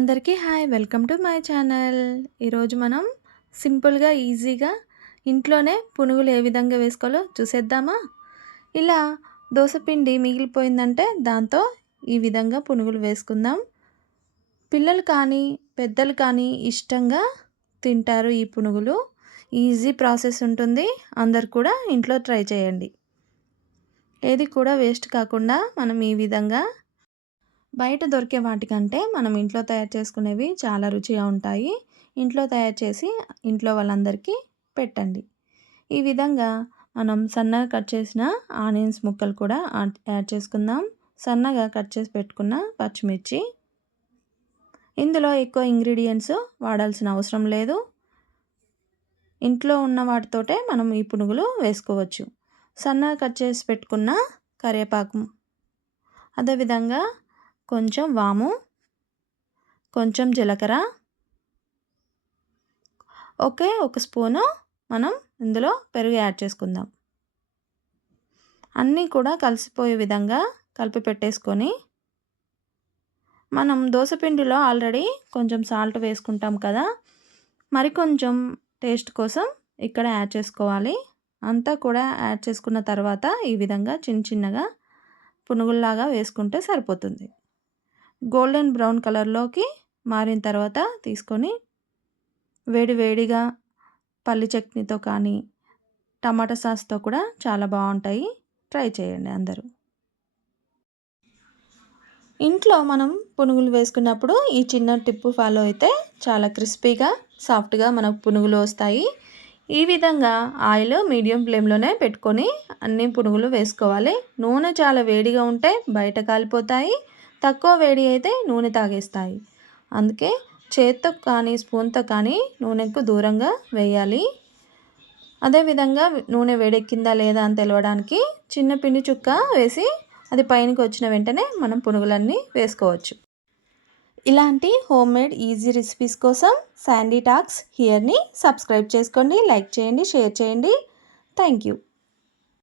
అందరికీ hi welcome to my channel. ఈరోజు మనం సింపుల్గా ఈజీగా ఇంట్లోనే పునుగులు ఏ విధంగా వేసుకోవాలో చూసేద్దామా. ఇలా దోసపిండి మిగిలిపోయిందంటే దాంతో ఈ విధంగా పునుగులు వేసుకుందాం. పిల్లలు కానీ పెద్దలు కానీ ఇష్టంగా తింటారు ఈ పునుగులు. ఈజీ ప్రాసెస్ ఉంటుంది, అందరు కూడా ఇంట్లో ట్రై చేయండి. ఏది కూడా వేస్ట్ కాకుండా మనం ఈ విధంగా బయట దొరికే వాటికంటే మనం ఇంట్లో తయారు చేసుకునేవి చాలా రుచిగా ఉంటాయి. ఇంట్లో తయారు చేసి ఇంట్లో వాళ్ళందరికీ పెట్టండి. ఈ విధంగా మనం సన్నగా కట్ చేసిన ఆనియన్స్ ముక్కలు కూడా యాడ్ చేసుకుందాం. సన్నగా కట్ చేసి పెట్టుకున్న పచ్చిమిర్చి. ఇందులో ఎక్కువ ఇంగ్రీడియంట్స్ వాడాల్సిన అవసరం లేదు. ఇంట్లో ఉన్న వాటితోటే మనం ఈ పునుగులు వేసుకోవచ్చు. సన్నగా కట్ చేసి పెట్టుకున్న కరివేపాకు, అదేవిధంగా కొంచెం వాము, కొంచెం జీలకర్ర, ఒక స్పూను మనం ఇందులో పెరుగు యాడ్ చేసుకుందాం. అన్నీ కూడా కలిసిపోయే విధంగా కలిపి పెట్టేసుకొని మనం దోసపిండిలో ఆల్రెడీ కొంచెం సాల్ట్ వేసుకుంటాం కదా, మరి కొంచెం టేస్ట్ కోసం ఇక్కడ యాడ్ చేసుకోవాలి. అంతా కూడా యాడ్ చేసుకున్న తర్వాత ఈ విధంగా చిన్నగా పునుగుల్లాగా వేసుకుంటే సరిపోతుంది. గోల్డెన్ బ్రౌన్ కలర్లోకి మారిన తర్వాత తీసుకొని వేడిగా పల్లి చట్నీతో కానీ టమాటా సాస్తో కూడా చాలా బాగుంటాయి. ట్రై చేయండి అందరూ. ఇంట్లో మనం పునుగులు వేసుకున్నప్పుడు ఈ చిన్న టిప్పు ఫాలో అయితే చాలా క్రిస్పీగా సాఫ్ట్గా మనకు పునుగులు వస్తాయి. ఈ విధంగా ఆయిల్ మీడియం ఫ్లేమ్లోనే పెట్టుకొని అన్ని పునుగులు వేసుకోవాలి. నూనె చాలా వేడిగా ఉంటే బయట కాలిపోతాయి, తక్కువ వేడి అయితే నూనె తాగేస్తాయి. అందుకే చేత్తో కానీ స్పూన్తో కానీ నూనెకు దూరంగా వేయాలి. అదేవిధంగా నూనె వేడెక్కిందా లేదా అని తెలవడానికి చిన్న పిండి చుక్క వేసి అది పైనకి వచ్చిన వెంటనే మనం పునుగులన్నీ వేసుకోవచ్చు. ఇలాంటి హోమ్మేడ్ ఈజీ రెసిపీస్ కోసం శాండీ టాక్స్ హియర్ని సబ్స్క్రైబ్ చేసుకోండి, లైక్ చేయండి, షేర్ చేయండి. Thank you.